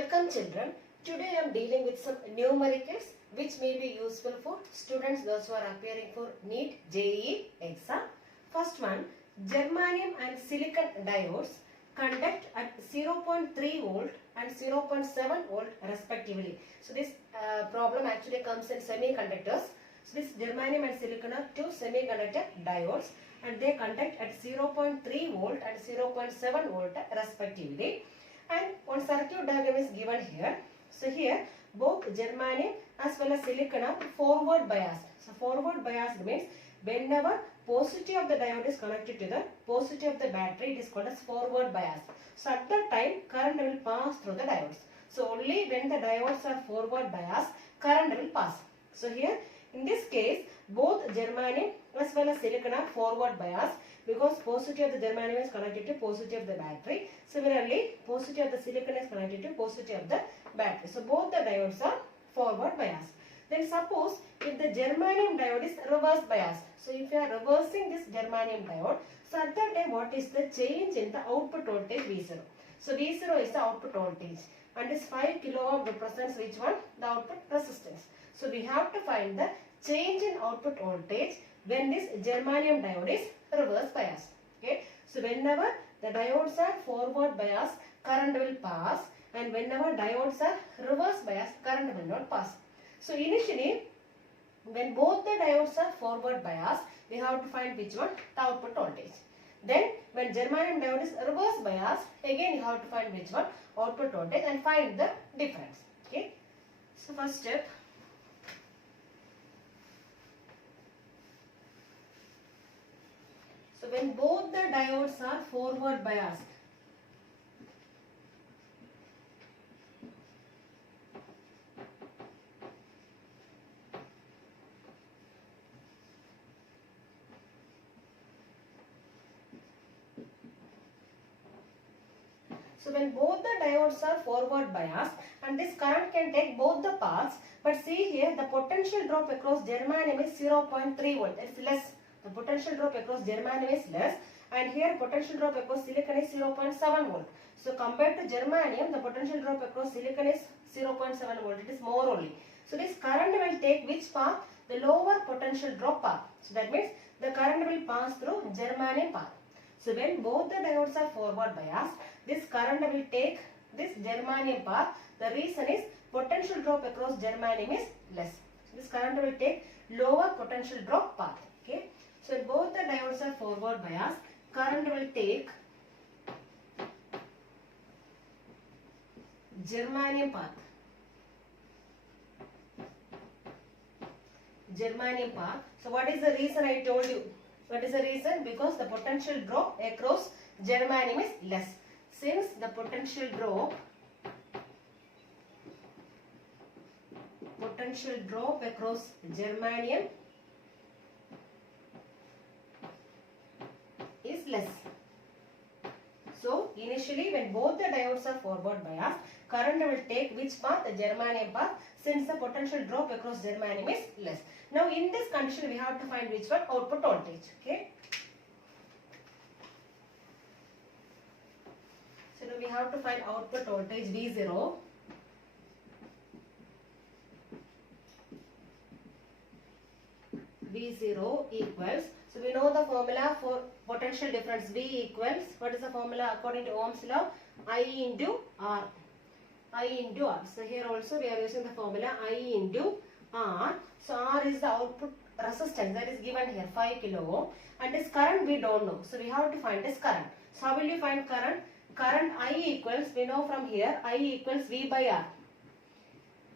Welcome children. Today I am dealing with some numericals which may be useful for students those who are appearing for NEET JEE exam. First one, germanium and silicon diodes conduct at 0.3 volt and 0.7 volt respectively. So this problem actually comes in semiconductors. So this germanium and silicon are two semiconductor diodes and they conduct at 0.3 volt and 0.7 volt respectively. And one circuit diagram is given here. So here both germanium as well as silicon are forward biased. So forward biased means whenever positive of the diode is connected to the positive of the battery, it is called as forward bias. So at that time current will pass through the diodes. So only when the diodes are forward biased, current will pass. So here in this case both germanium as well as silicon are forward biased because positive of the germanium is connected to positive of the battery. Similarly, positive of the silicon is connected to positive of the battery. So both the diodes are forward biased. Then suppose if the germanium diode is reverse biased. So if you are reversing this germanium diode, so at that time what is the change in the output voltage V0? So V0 is the output voltage and this 5 kilo ohm represents which one? The output resistance. So we have to find the change in output voltage when this germanium diode is reverse biased. Okay. So whenever the diodes are forward biased, current will pass, and whenever diodes are reverse biased, current will not pass. So initially when both the diodes are forward biased, we have to find which one? The output voltage. Then when germanium diode is reverse biased, again you have to find which one? Output voltage and find the difference. Okay. So first step. So when both the diodes are forward biased, and this current can take both the paths, but see here the potential drop across germanium is 0.3 volt. It's less. The potential drop across germanium is less, and here potential drop across silicon is 0.7 volt. So compared to germanium, the potential drop across silicon is 0.7 volt. It is more only. So this current will take which path? The lower potential drop path. So that means the current will pass through germanium path. So when both the diodes are forward biased, this current will take this germanium path. The reason is potential drop across germanium is less. So this current will take lower potential drop path. Okay. So if both the diodes are forward biased, current will take germanium path. Germanium path. So what is the reason I told you? What is the reason? Because the potential drop across germanium is less. Since the potential drop across germanium is less. So initially when both the diodes are forward biased, current will take which path? The germanium path, since the potential drop across germanium is less. Now in this condition we have to find which one? Output voltage. Okay. So now we have to find output voltage V0. V0 equals, so we know the formula for potential difference. V equals, what is the formula according to Ohm's law? I into R. I into R. So here also we are using the formula I into R. So R is the output resistance that is given here, 5 kilo ohm. And this current we don't know. So we have to find this current. So how will you find current? Current I equals, we know from here, I equals V by R.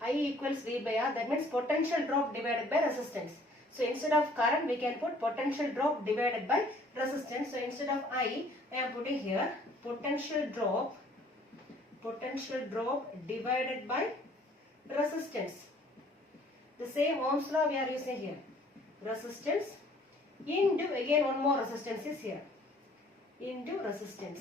I equals V by R. That means potential drop divided by resistance. So instead of current, we can put potential drop divided by resistance. So instead of I am putting here potential drop divided by resistance. The same Ohm's law we are using here. Resistance into, again one more resistance is here, into resistance.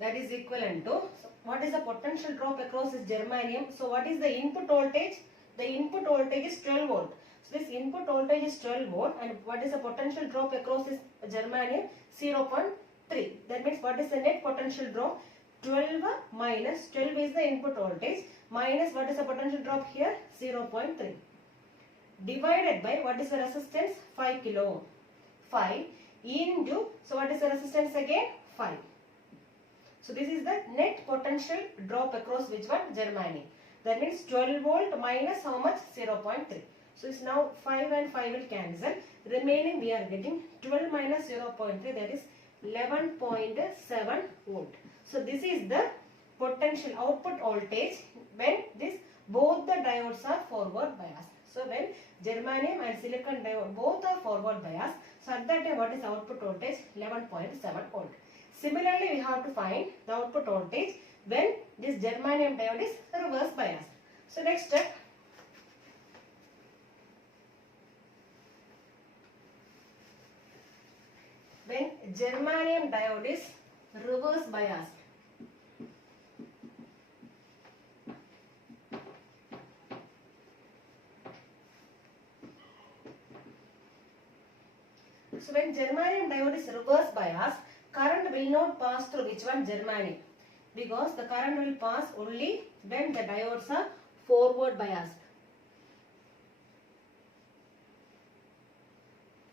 That is equivalent to, so what is the potential drop across this germanium? So what is the input voltage? The input voltage is 12 volt. So this input voltage is 12 volt, and what is the potential drop across this germanium? 0.3. That means what is the net potential drop? 12 minus 12 is the input voltage minus what is the potential drop here? 0.3 divided by what is the resistance? 5 kilo ohm. 5 into, so what is the resistance again? 5. So this is the net potential drop across which one? Germanium. That means 12 volt minus how much? 0.3. So it's now 5 and 5 will cancel. Remaining we are getting 12 minus 0.3, that is 11.7 volt. So this is the potential output voltage when this both the diodes are forward biased. So when germanium and silicon diode both are forward biased, so at that time what is output voltage? 11.7 volt. Similarly, we have to find the output voltage when this germanium diode is reverse biased. So next step, when germanium diode is reverse biased, so when germanium diode is reverse biased, current will not pass through which one? Germanium, because the current will pass only when the diodes are forward biased.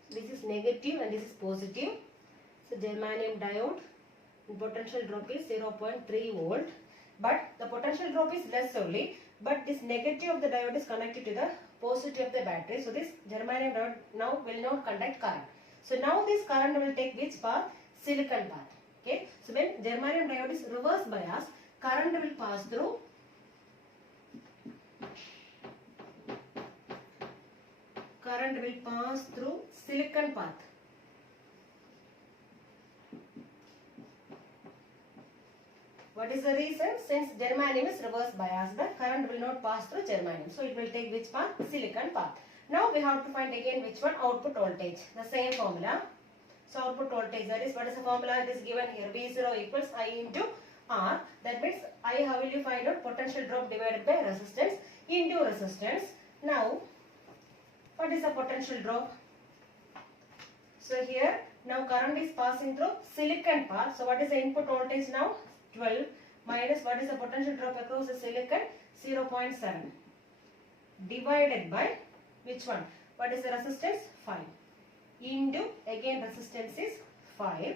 This is negative and this is positive. So germanium diode potential drop is 0.3 volt, but the potential drop is less only, but this negative of the diode is connected to the positive of the battery. So this germanium diode now will not conduct current. So now this current will take which path? Silicon path. Okay. So when germanium diode is reverse biased, current will pass through silicon path. What is the reason? Since germanium is reverse biased, the current will not pass through germanium. So it will take which path? Silicon path. Now we have to find again which one? Output voltage. The same formula. So output voltage, that is what is the formula? It is given here. V0 equals I into R. That means I, how will you find out? Potential drop divided by resistance into resistance. Now what is the potential drop? So here now current is passing through silicon path. So what is the input voltage now? 12 minus what is the potential drop across the silicon? 0.7 divided by which one? What is the resistance? 5 into again resistance is 5.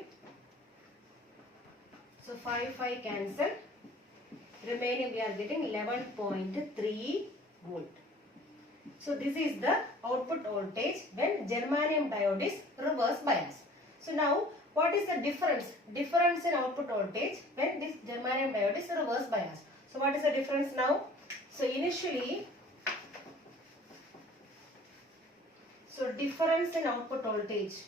So 5 cancel. Remaining we are getting 11.3 volt. So this is the output voltage when germanium diode is reverse biased. So now what is the difference? Difference in output voltage when this germanium diode is reverse biased. So what is the difference now? So initially, so difference in output voltage.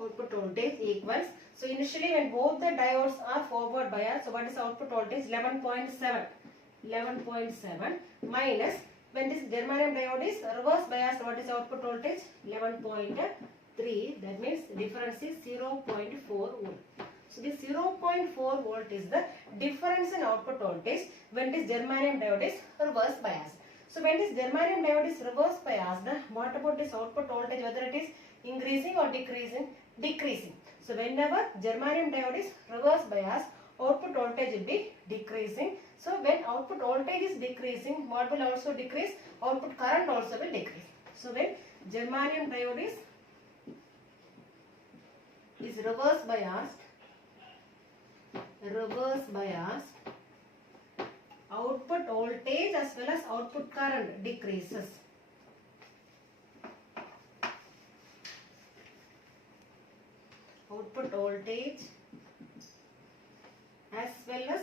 Output voltage equals, so initially when both the diodes are forward biased, so what is output voltage? 11.7 minus when this germanium diode is reverse biased, what is output voltage? 11.3. That means difference is 0.4 volt. So this 0.4 volt is the difference in output voltage when this germanium diode is reverse biased. So when this germanium diode is reverse biased, what about this output voltage, whether it is increasing or decreasing? Decreasing. So whenever germanium diode is reverse biased, output voltage will be decreasing. So when output voltage is decreasing, what will also decrease? Output current also will decrease. So when germanium diode is reverse biased, output voltage as well as output current decreases. Output voltage as well as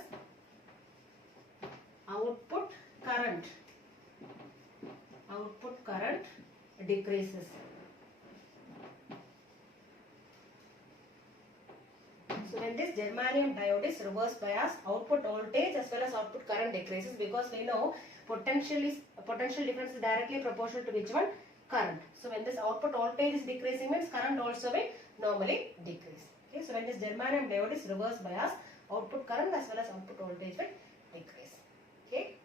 output current decreases. So when this germanium diode is reverse biased, output voltage as well as output current decreases, because we know potential difference is directly proportional to which one? Current. So when this output voltage is decreasing means current also will normally decrease. Okay, so when this germanium diode is reverse biased, output current as well as output voltage will decrease. Okay.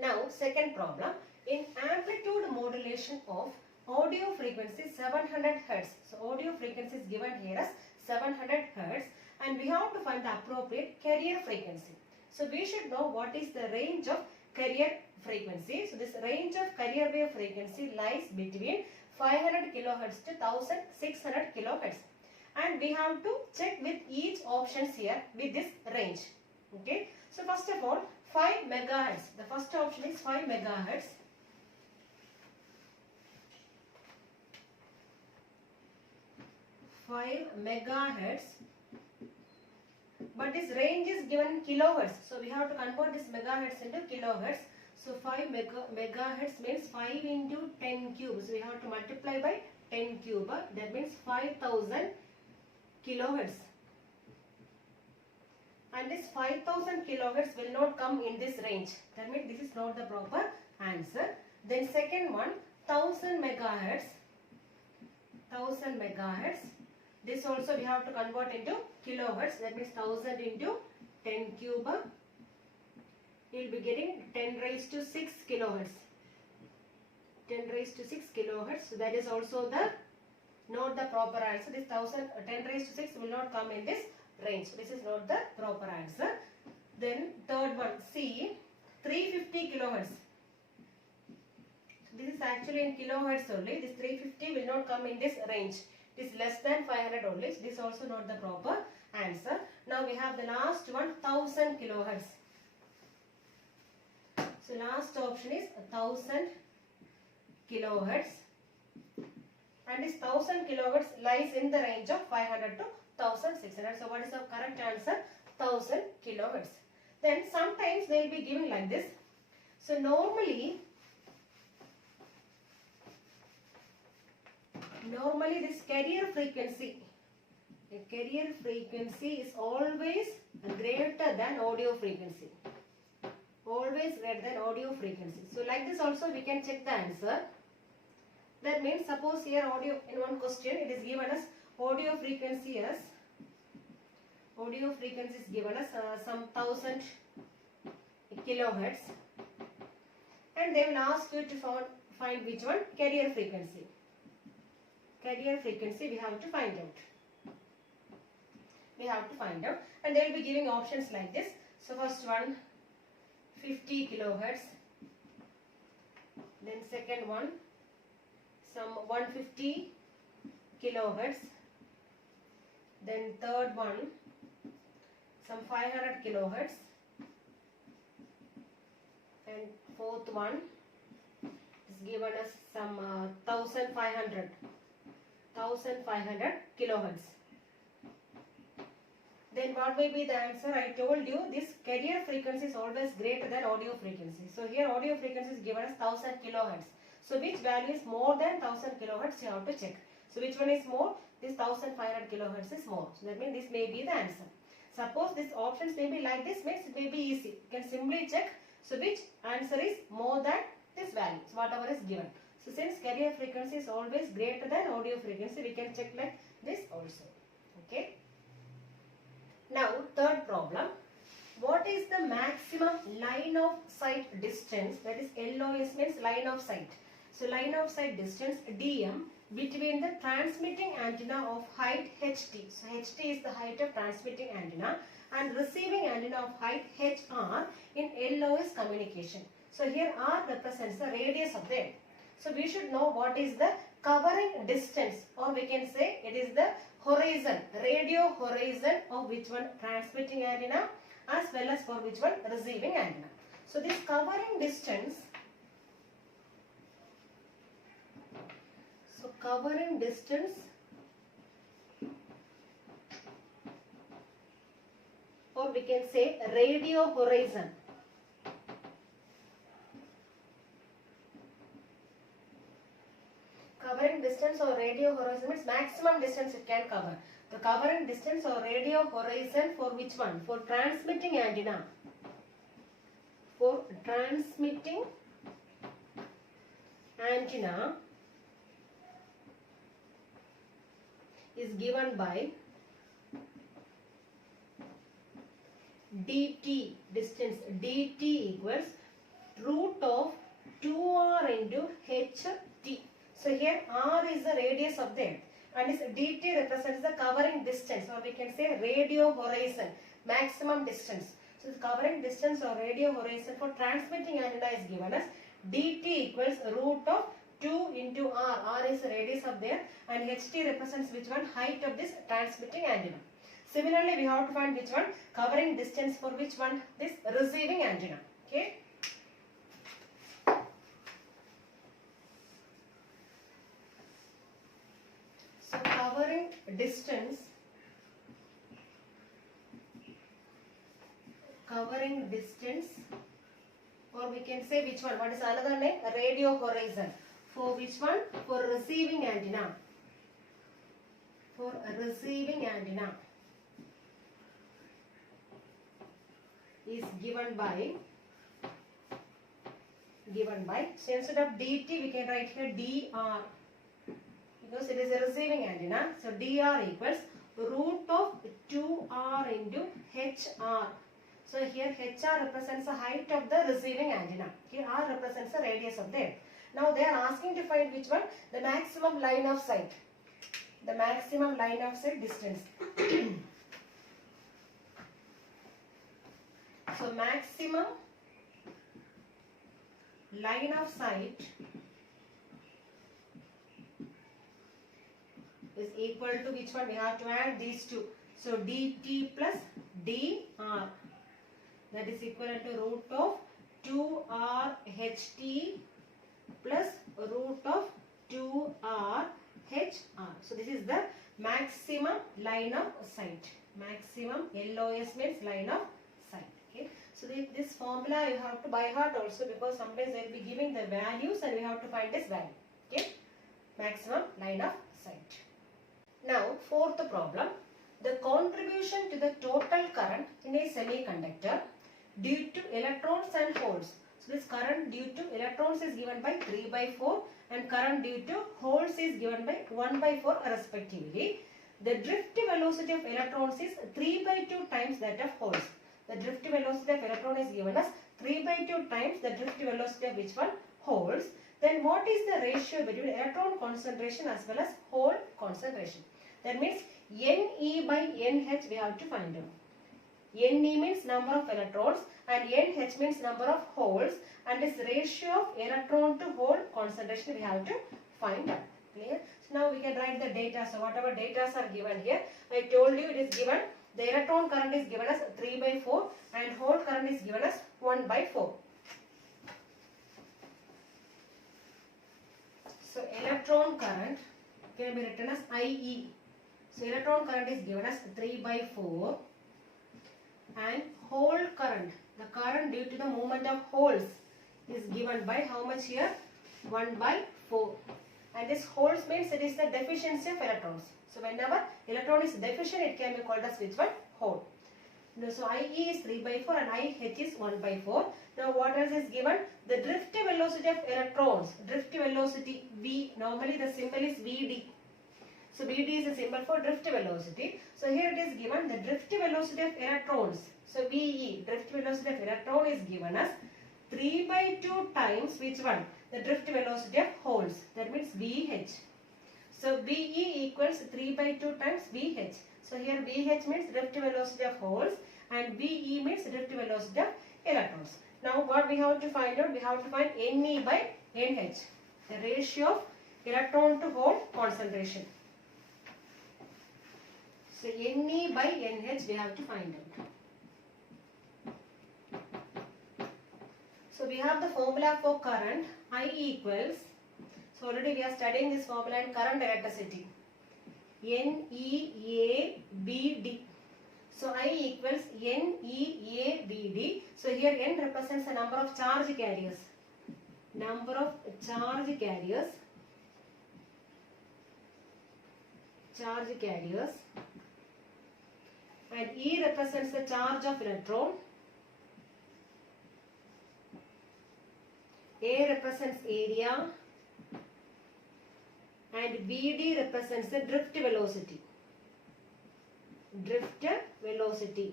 Now, second problem. In amplitude modulation of audio frequency 700 Hz. So, audio frequency is given here as 700 Hz and we have to find the appropriate carrier frequency. So, we should know what is the range of carrier frequency. So, this range of carrier wave frequency lies between 500 kHz to 1600 kHz. And we have to check with each options here with this range. Okay. So, first of all, 5 megahertz. The first option is 5 megahertz. But this range is given in kilohertz. So we have to convert this megahertz into kilohertz. So 5 megahertz means 5 into 10 cube. So we have to multiply by 10 cube. That means 5000 kilohertz. And this 5000 kilohertz will not come in this range. That means this is not the proper answer. Then second one, 1000 megahertz. 1000 megahertz. This also we have to convert into kilohertz. That means 1000 into 10 cube. You will be getting 10 raised to 6 kilohertz. 10 raised to 6 kilohertz. So that is also the not the proper answer. This 10 raised to 6 will not come in this range. This is not the proper answer. Then third one, C, 350 kilohertz. This is actually in kilohertz only. This 350 will not come in this range. It is less than 500 only. So this is also not the proper answer. Now we have the last one, 1000 kilohertz. So last option is 1000 kilohertz. And this 1000 kilohertz lies in the range of 500 to 1600. So what is the correct answer? 1000 kilohertz. Then sometimes they will be giving like this. So normally this carrier frequency is always greater than audio frequency. Always greater than audio frequency. So like this also we can check the answer. That means suppose here audio in one question it is given as audio frequency is given as some 1000 kilohertz and they will ask you to find which one? Carrier frequency. Carrier frequency we have to find out. And they will be giving options like this. So first one 50 kilohertz. Then second one some 150 kilohertz. Then third one some 500 kilohertz. And fourth one is given as some 1500 kilohertz. Then what will be the answer? I told you this carrier frequency is always greater than audio frequency. So here audio frequency is given as 1000 kilohertz. So which value is more than 1000 kilohertz you have to check. So which one is more? This 1500 kilohertz is more. So that means this may be the answer. Suppose these options may be like this, means it may be easy. You can simply check. So which answer is more than this value, so whatever is given. So since carrier frequency is always greater than audio frequency, we can check like this also. Okay. Now third problem. What is the maximum line of sight distance? That is LOS means line of sight. So line of sight distance DM between the transmitting antenna of height HT. So HT is the height of transmitting antenna and receiving antenna of height HR in LOS communication. So here R represents the radius of the end. So we should know what is the covering distance, or we can say it is the horizon, radio horizon of which one? Transmitting antenna as well as for which one? Receiving antenna. So this covering distance, or we can say radio horizon. Covering distance or radio horizon means maximum distance it can cover. The covering distance or radio horizon for which one? For transmitting antenna. For transmitting antenna is given by dt distance. Dt equals root of 2r into ht. So here r is the radius of the earth and this dt represents the covering distance, or we can say radio horizon, maximum distance. So the covering distance or radio horizon for transmitting antenna is given as dt equals root of 2 into r. R is the radius of the earth and ht represents which one? Height of this transmitting antenna. Similarly, we have to find which one? Covering distance for which one? This receiving antenna. Okay. So covering distance or we can say which one? What is another name? Radio horizon. For which one? For receiving antenna. For receiving antenna is given by so instead of dt we can write here dr because it is a receiving antenna. So dr equals root of 2r into hr. So here hr represents the height of the receiving antenna. Here r represents the radius of the earth. Now they are asking to find which one? The maximum line of sight. The maximum line of sight distance. So maximum line of sight is equal to which one? We have to add these two. So dt plus dr, that is equivalent to root of 2r ht plus root of 2r hr. So this is the maximum line of sight. Maximum LOS means line of sight. Okay. So this formula you have to by heart also, because sometimes they will be giving the values and we have to find this value. Okay. Maximum line of sight. Now fourth problem. The contribution to the total current in a semiconductor due to electrons and holes. So this current due to electrons is given by 3/4 and current due to holes is given by 1/4 respectively. The drift velocity of electrons is 3/2 times that of holes. The drift velocity of electron is given as 3/2 times the drift velocity of which one? Holes. Then what is the ratio between electron concentration as well as hole concentration? That means Ne by Nh we have to find out. Ne means number of electrons and Nh means number of holes, and this ratio of electron to hole concentration we have to find out. Clear? So now we can write the data. So whatever data are given here, I told you it is given. The electron current is given as 3/4 and hole current is given as 1/4. So electron current can be written as IE. So electron current is given as 3/4 and hole current, the current due to the movement of holes, is given by how much here? 1/4. And this holes means it is the deficiency of electrons. So whenever electron is deficient, it can be called as which one? Hole. No, so IE is 3/4 and IH is 1/4. Now what else is given? The drift velocity of electrons. Drift velocity V, normally the symbol is VD. So VD is a symbol for drift velocity. So here it is given the drift velocity of electrons. So VE, drift velocity of electron is given as 3/2 times which one? The drift velocity of holes. That means VH. So VE equals 3/2 times VH. So here VH means drift velocity of holes and VE means drift velocity of electrons. Now what we have to find out? We have to find Ne by Nh, the ratio of electron to hole concentration. So Ne by Nh we have to find out. So we have the formula for current. I equals, so already we are studying this formula in current electricity. NEABD. So I equals NEABD. So here N represents the number of charge carriers. Number of charge carriers. Charge carriers. And E represents the charge of electron. A represents area. And VD represents the drift velocity. Drift velocity.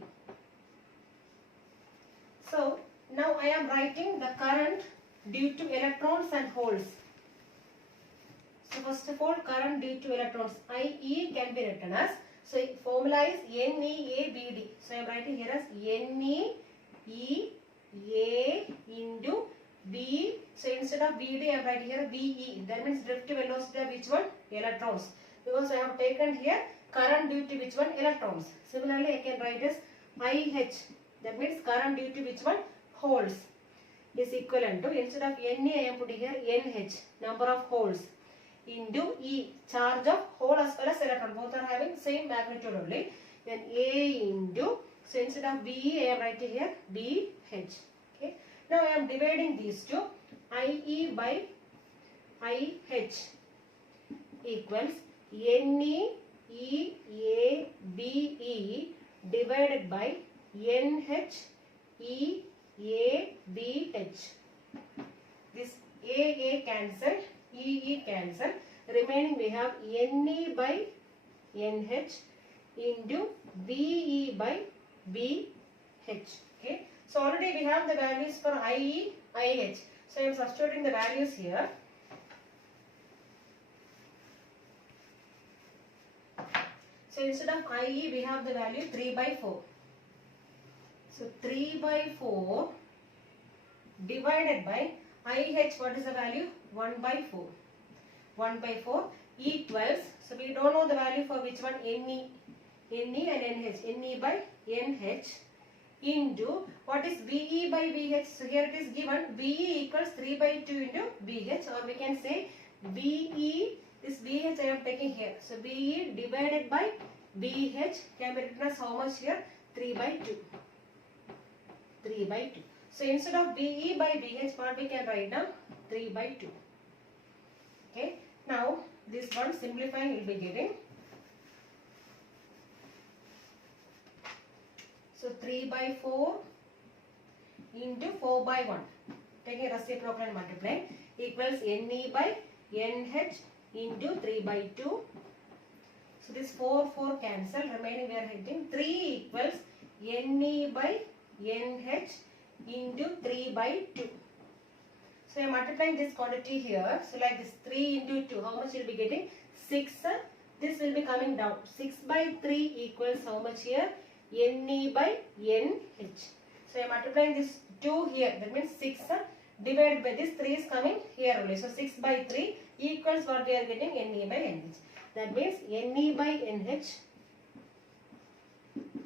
So Now I am writing the current due to electrons and holes. So first of all, current due to electrons, IE can be written as, so formula is NEABD. So I am writing here as NEA into B. So instead of BD I am writing here VE. That means drift velocity of which one? Electrons. Because I have taken here current due to which one? Electrons. Similarly I can write as IH. That means current due to which one? Holes. Is equivalent to, instead of Na I am putting here NH, number of holes, into E, charge of hole as well as electron. Both are having same magnitude only. Then A into, so instead of BE I am writing here BH. Okay. Now I am dividing these two. IE by IH equals NEEABE divided by NHEABH. This AA cancel, EE cancel. Remaining we have NE by NH into BE by BH. Okay. So already we have the values for IE, IH. So I am substituting the values here. So instead of IE we have the value 3 by 4. So 3 by 4 divided by IH, what is the value? 1 by 4. 1 by 4 equals, so we don't know the value for which one? NE and NH. NE by NH into, what is BE by BH? So here it is given BE equals 3 by 2 into BH, or we can say BE, this BH I am taking here. So BE divided by BH can be written as how much here? 3 by 2. 3 by 2. So instead of BE by BH, what we can write down? 3 by 2. Okay. Now this one simplifying will be getting. So 3 by 4 into 4 by 1. Taking reciprocal and multiplying equals NE by NH into 3 by 2. So this 4 cancel. Remaining we are hitting 3 equals NE by NH into 3 by 2. So I am multiplying this quantity here. So like this 3 into 2, how much will be getting? 6. This will be coming down. 6 by 3 equals how much here? NE by NH. So I am multiplying this 2 here. That means 6 divided by this 3 is coming here only. So 6 by 3 equals what we are getting? NE by NH. That means NE by NH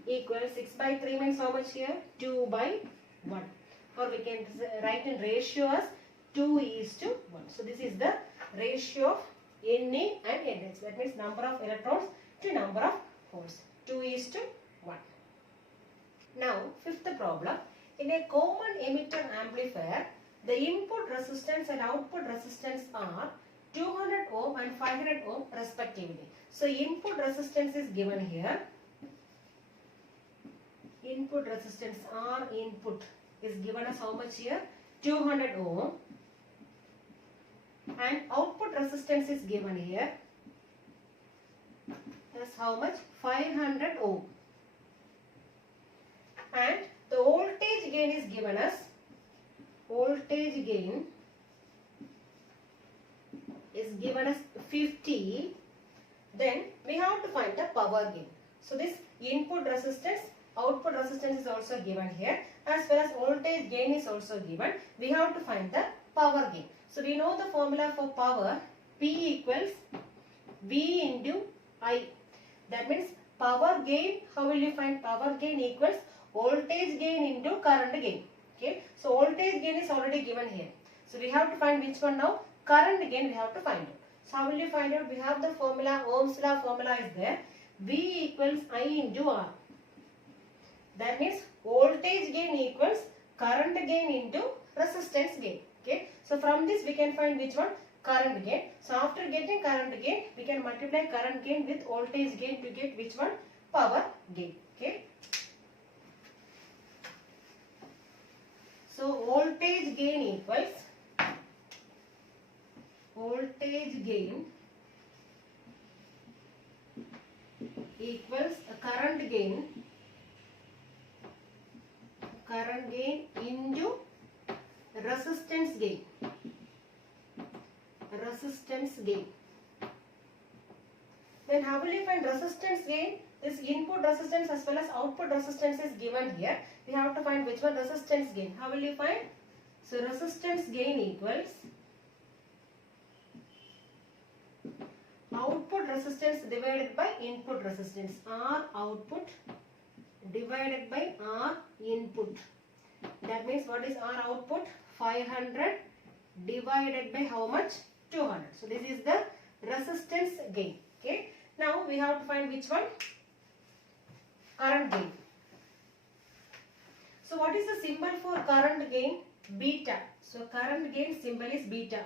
equals 6 by 3 means how much here? 2 by 1. Or we can write in ratio as 2:1. So this is the ratio of NE and NH. That means number of electrons to number of holes. 2:1. Now fifth problem. In a common emitter amplifier, the input resistance and output resistance are 200 ohm and 500 ohm respectively. So input resistance is given here. Input resistance R input is given as how much here? 200 ohm. And output resistance is given here as how much? 500 ohm. And the voltage gain is given as, voltage gain is given as 50. Then we have to find the power gain. So this input resistance, output resistance is also given here, as well as voltage gain is also given. We have to find the power gain. So we know the formula for power, P equals V into I. That means power gain, how will you find power gain? Equals voltage gain into current gain. Okay. So voltage gain is already given here. So we have to find which one now? Current gain we have to find out. So how will you find out? We have the formula, Ohm's law formula is there. V equals I into R. That means voltage gain equals current gain into resistance gain. Okay. So from this we can find which one? Current gain. So after getting current gain, we can multiply current gain with voltage gain to get which one? Power gain. Okay. So voltage gain equals current current gain into resistance gain. Resistance gain. Then how will you find resistance gain? This input resistance as well as output resistance is given here. We have to find which one resistance gain. How will you find? So resistance gain equals output resistance divided by input resistance. R output divided by R input. That means what is R output? 500 divided by how much? 200. So this is the resistance gain. Okay. Now we have to find which one? Current gain. So what is the symbol for current gain? Beta. So current gain symbol is beta.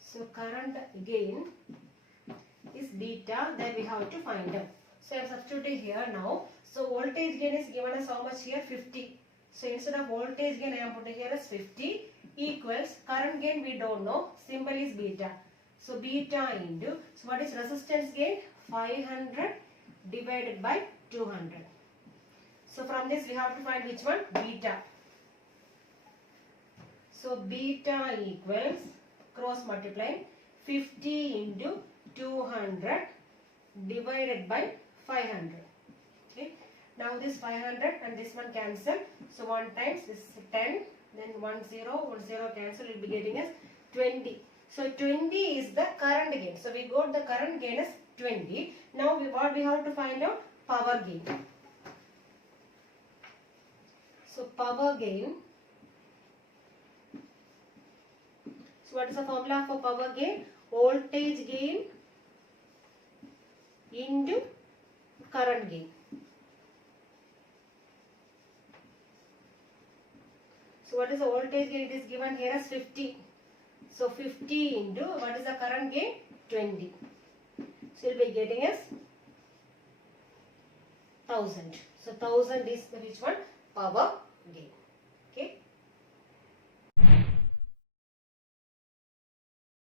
So current gain is beta. Then we have to find out. So I am substituting here now. So voltage gain is given as how much here? 50. So instead of voltage gain I am putting here as 50 equals current gain we don't know. Symbol is beta. So beta into, so what is resistance gain? 500 divided by 200. So from this we have to find which one? Beta. So beta equals, cross multiply, 50 into 200 divided by 500. Okay. Now this 500 and this one cancel. So 1 times this is 10. Then 1 0 cancel. We will be getting as 20. So 20 is the current gain. So we got the current gain as 20. Now what we have to find out? Power gain. So power gain. So what is the formula for power gain? Voltage gain into current gain. So what is the voltage gain? It is given here as 50. So 50 into what is the current gain? 20. So you will be getting as 1000. So 1000 is the which one? Power